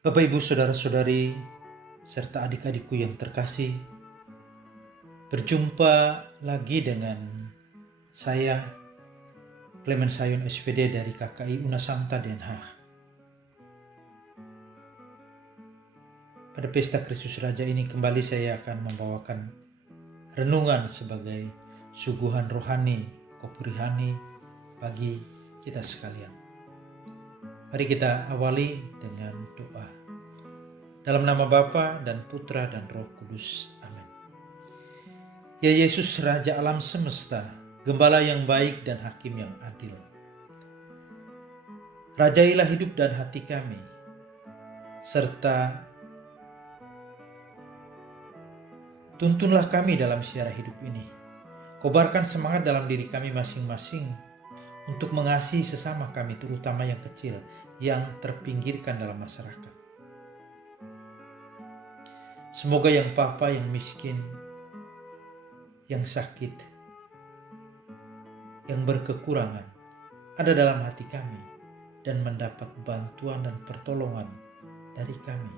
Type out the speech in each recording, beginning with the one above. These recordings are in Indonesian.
Bapak, Ibu, Saudara-saudari, serta adik-adikku yang terkasih, berjumpa lagi dengan saya, Clement Sayun SVD dari KKI Unasamta Den Haag. Pada Pesta Kristus Raja ini kembali saya akan membawakan renungan sebagai suguhan rohani, kopurihani bagi kita sekalian. Mari kita awali dengan doa. Dalam nama Bapa dan Putra dan Roh Kudus. Amin. Ya Yesus, Raja alam semesta, Gembala yang baik dan Hakim yang adil. Rajailah hidup dan hati kami, serta tuntunlah kami dalam siara hidup ini. Kobarkan semangat dalam diri kami masing-masing untuk mengasihi sesama kami, terutama yang kecil, yang terpinggirkan dalam masyarakat. Semoga yang papa, yang miskin, yang sakit, yang berkekurangan ada dalam hati kami dan mendapat bantuan dan pertolongan dari kami,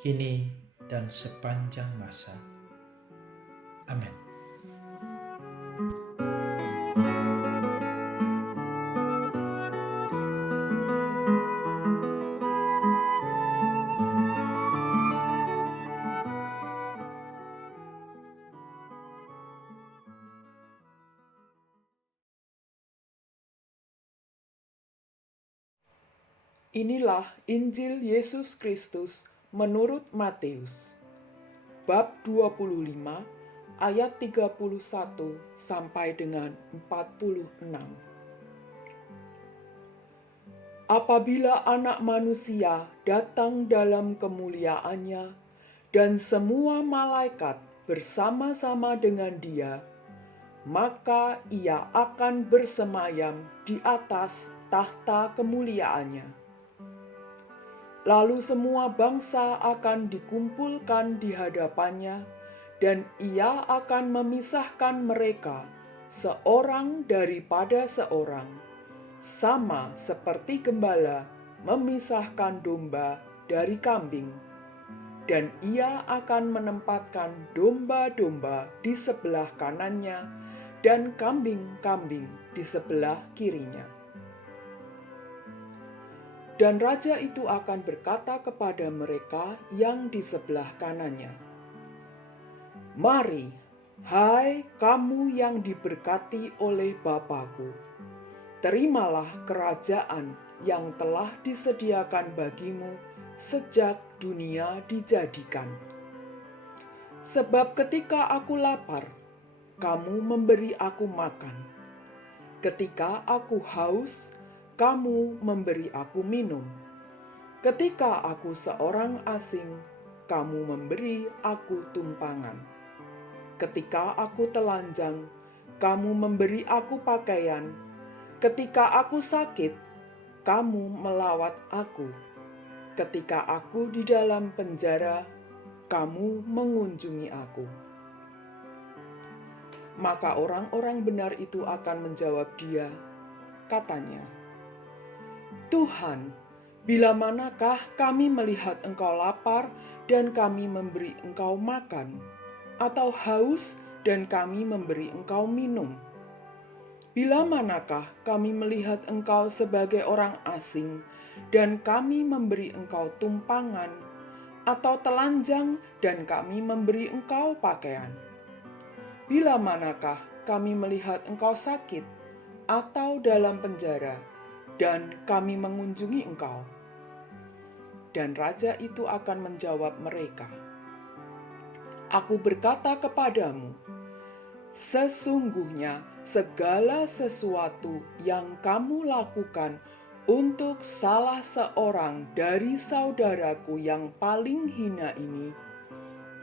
kini dan sepanjang masa. Amin. Inilah Injil Yesus Kristus menurut Matius, bab 25 ayat 31 sampai dengan 46. Apabila Anak Manusia datang dalam kemuliaannya dan semua malaikat bersama-sama dengan Dia, maka Ia akan bersemayam di atas tahta kemuliaannya. Lalu semua bangsa akan dikumpulkan di hadapannya, dan Ia akan memisahkan mereka seorang daripada seorang, sama seperti gembala memisahkan domba dari kambing. Dan Ia akan menempatkan domba-domba di sebelah kanannya dan kambing-kambing di sebelah kirinya. Dan raja itu akan berkata kepada mereka yang di sebelah kanannya, "Mari, hai kamu yang diberkati oleh Bapa-Ku, terimalah kerajaan yang telah disediakan bagimu sejak dunia dijadikan. Sebab ketika aku lapar, kamu memberi aku makan. Ketika aku haus, kamu memberi aku minum. Ketika aku seorang asing, kamu memberi aku tumpangan. Ketika aku telanjang, kamu memberi aku pakaian. Ketika aku sakit, kamu melawat aku. Ketika aku di dalam penjara, kamu mengunjungi aku." Maka orang-orang benar itu akan menjawab Dia, katanya, "Tuhan, bila manakah kami melihat Engkau lapar dan kami memberi Engkau makan, atau haus dan kami memberi Engkau minum? Bila manakah kami melihat Engkau sebagai orang asing dan kami memberi Engkau tumpangan, atau telanjang dan kami memberi Engkau pakaian? Bila manakah kami melihat Engkau sakit atau dalam penjara dan kami mengunjungi Engkau?" Dan raja itu akan menjawab mereka, "Aku berkata kepadamu, sesungguhnya segala sesuatu yang kamu lakukan untuk salah seorang dari saudaraku yang paling hina ini,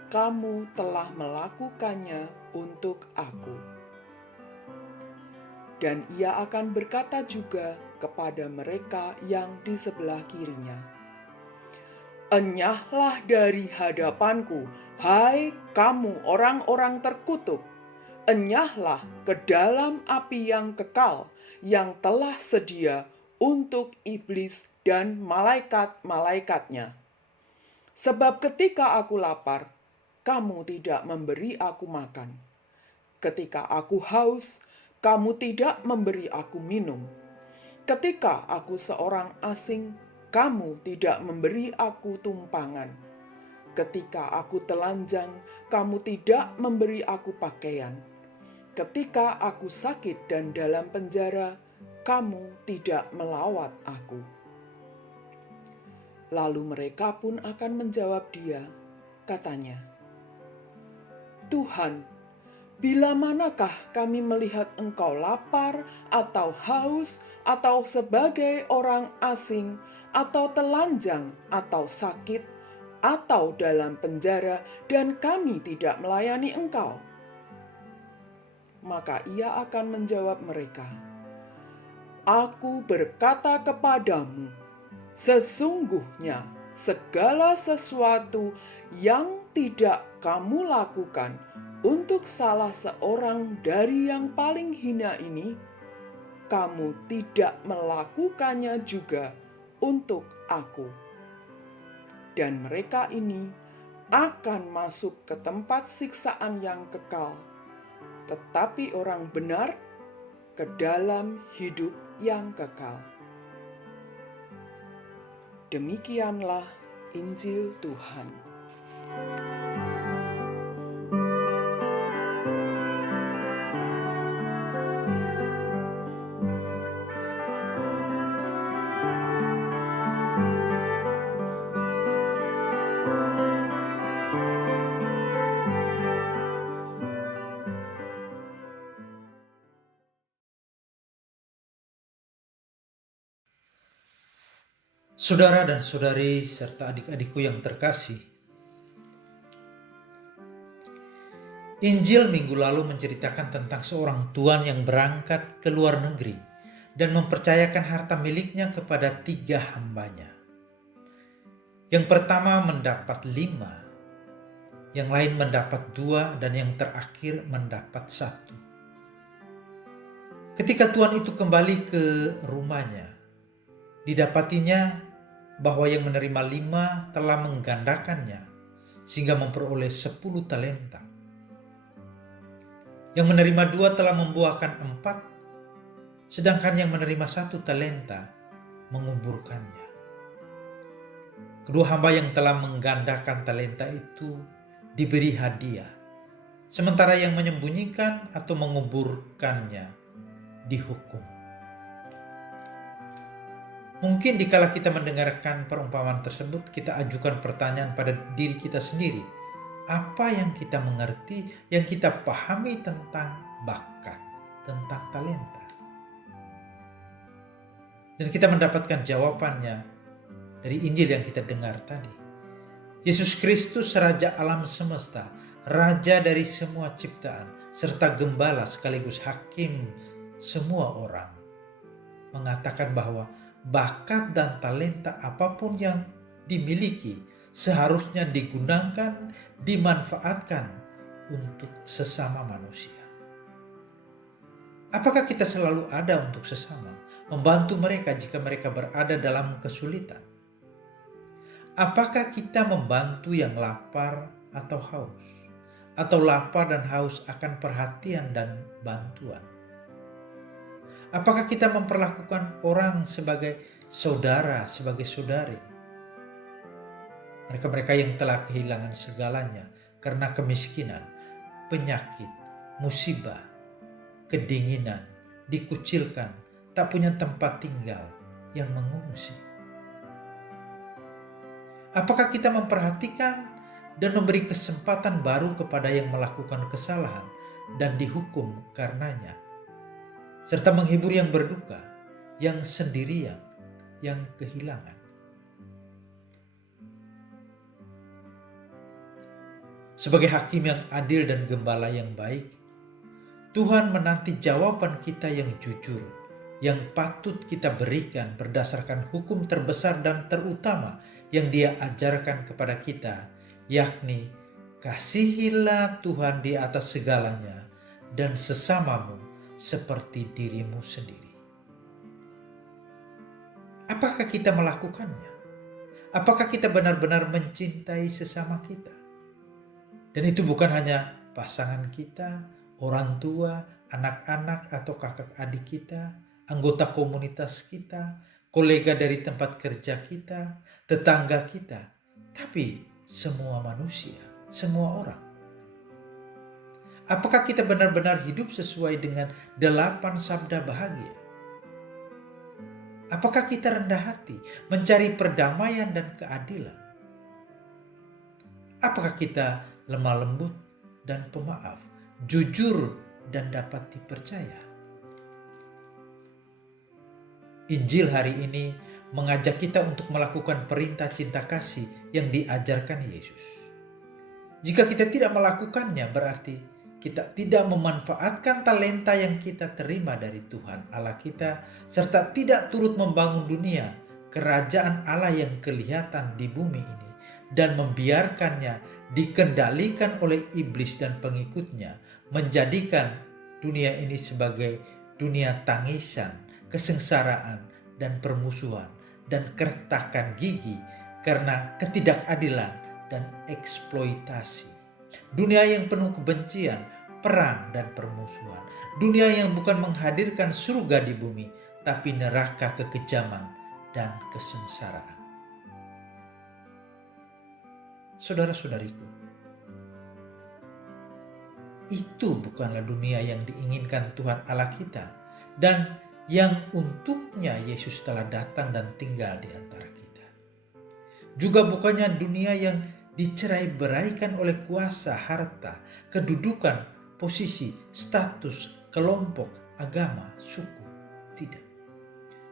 kamu telah melakukannya untuk aku." Dan Ia akan berkata juga kepada mereka yang di sebelah kirinya, "Enyahlah dari hadapanku, hai kamu orang-orang terkutuk. Enyahlah ke dalam api yang kekal yang telah sedia untuk iblis dan malaikat-malaikatnya. Sebab ketika aku lapar, kamu tidak memberi aku makan. Ketika aku haus, kamu tidak memberi aku minum. Ketika aku seorang asing, kamu tidak memberi aku tumpangan. Ketika aku telanjang, kamu tidak memberi aku pakaian. Ketika aku sakit dan dalam penjara, kamu tidak melawat aku. Lalu mereka pun akan menjawab dia, katanya, Tuhan, bila manakah kami melihat engkau lapar atau haus atau sebagai orang asing atau telanjang atau sakit atau dalam penjara dan kami tidak melayani engkau? Maka ia akan menjawab mereka, Aku berkata kepadamu, sesungguhnya segala sesuatu yang tidak kamu lakukan untuk salah seorang dari yang paling hina ini, kamu tidak melakukannya juga untuk aku. Dan mereka ini akan masuk ke tempat siksaan yang kekal, tetapi orang benar ke dalam hidup yang kekal. Demikianlah Injil Tuhan. Saudara dan saudari serta adik-adikku yang terkasih, Injil minggu lalu menceritakan tentang seorang tuan yang berangkat ke luar negeri dan mempercayakan harta miliknya kepada 3 hambanya. Yang pertama mendapat 5, yang lain mendapat 2, dan yang terakhir mendapat 1. Ketika tuan itu kembali ke rumahnya, didapatinya bahwa yang menerima 5 telah menggandakannya sehingga memperoleh 10 talenta. Yang menerima 2 telah membuahkan 4, sedangkan yang menerima 1 talenta menguburkannya. Kedua hamba yang telah menggandakan talenta itu diberi hadiah, sementara yang menyembunyikan atau menguburkannya dihukum. Mungkin dikala kita mendengarkan perumpamaan tersebut, kita ajukan pertanyaan pada diri kita sendiri. Apa yang kita mengerti, yang kita pahami tentang bakat, tentang talenta? Dan kita mendapatkan jawabannya dari Injil yang kita dengar tadi. Yesus Kristus, Raja alam semesta, Raja dari semua ciptaan, serta gembala sekaligus hakim semua orang, mengatakan bahwa bakat dan talenta apapun yang dimiliki seharusnya digunakan, dimanfaatkan untuk sesama manusia. Apakah kita selalu ada untuk sesama, membantu mereka jika mereka berada dalam kesulitan? Apakah kita membantu yang lapar atau haus? Atau lapar dan haus akan perhatian dan bantuan? Apakah kita memperlakukan orang sebagai saudara, sebagai saudari? Mereka-mereka yang telah kehilangan segalanya karena kemiskinan, penyakit, musibah, kedinginan, dikucilkan, tak punya tempat tinggal, yang mengungsi. Apakah kita memperhatikan dan memberi kesempatan baru kepada yang melakukan kesalahan dan dihukum karenanya? Serta menghibur yang berduka, yang sendirian, yang kehilangan. Sebagai hakim yang adil dan gembala yang baik, Tuhan menanti jawaban kita yang jujur, yang patut kita berikan berdasarkan hukum terbesar dan terutama yang Dia ajarkan kepada kita, yakni kasihilah Tuhan di atas segalanya dan sesamamu seperti dirimu sendiri. Apakah kita melakukannya? Apakah kita benar-benar mencintai sesama kita? Dan itu bukan hanya pasangan kita, orang tua, anak-anak atau kakak adik kita, anggota komunitas kita, kolega dari tempat kerja kita, tetangga kita, tapi semua manusia, semua orang. Apakah kita benar-benar hidup sesuai dengan 8 sabda bahagia? Apakah kita rendah hati, mencari perdamaian dan keadilan? Apakah kita lemah lembut dan pemaaf, jujur dan dapat dipercaya? Injil hari ini mengajak kita untuk melakukan perintah cinta kasih yang diajarkan Yesus. Jika kita tidak melakukannya, berarti kita tidak memanfaatkan talenta yang kita terima dari Tuhan Allah kita, serta tidak turut membangun dunia, kerajaan Allah yang kelihatan di bumi ini, dan membiarkannya dikendalikan oleh iblis dan pengikutnya, menjadikan dunia ini sebagai dunia tangisan, kesengsaraan, dan permusuhan, dan keretakan gigi karena ketidakadilan dan eksploitasi. Dunia yang penuh kebencian, perang, dan permusuhan. Dunia yang bukan menghadirkan surga di bumi, tapi neraka kekejaman dan kesengsaraan. Saudara-saudariku, itu bukanlah dunia yang diinginkan Tuhan Allah kita dan yang untuknya Yesus telah datang dan tinggal di antara kita. Juga bukannya dunia yang dicerai-beraikan oleh kuasa, harta, kedudukan, posisi, status, kelompok, agama, suku. Tidak.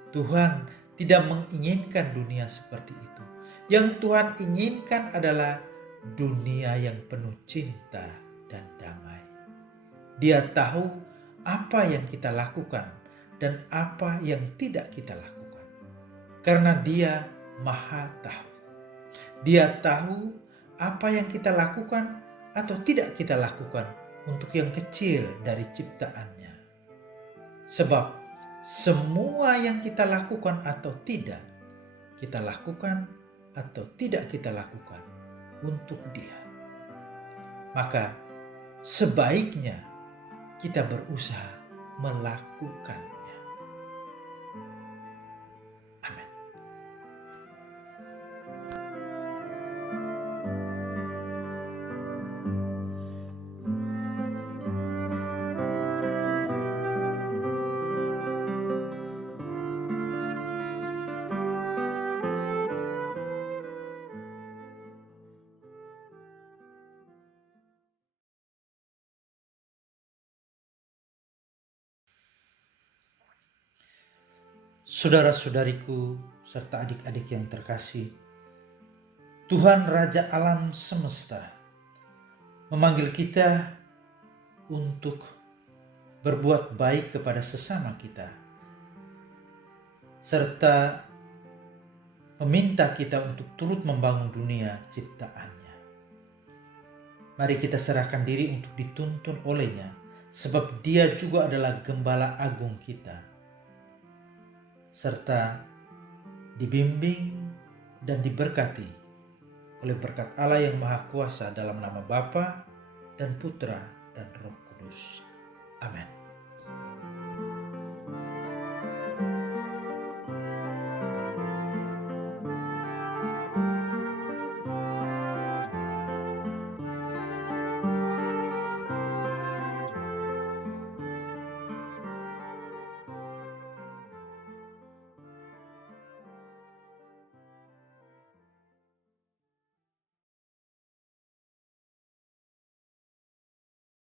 Tuhan tidak menginginkan dunia seperti itu. Yang Tuhan inginkan adalah dunia yang penuh cinta dan damai. Dia tahu apa yang kita lakukan dan apa yang tidak kita lakukan. Karena Dia Maha Tahu. Dia tahu apa yang kita lakukan atau tidak kita lakukan untuk yang kecil dari ciptaannya. Sebab semua yang kita lakukan atau tidak, kita lakukan atau tidak kita lakukan untuk Dia. Maka sebaiknya kita berusaha melakukannya. Amin. Saudara-saudariku serta adik-adik yang terkasih, Tuhan Raja Alam Semesta memanggil kita untuk berbuat baik kepada sesama kita, serta meminta kita untuk turut membangun dunia ciptaannya. Mari kita serahkan diri untuk dituntun olehnya, sebab Dia juga adalah Gembala Agung kita, serta dibimbing dan diberkati oleh berkat Allah yang Maha Kuasa dalam nama Bapa dan Putra dan Roh Kudus. Amin.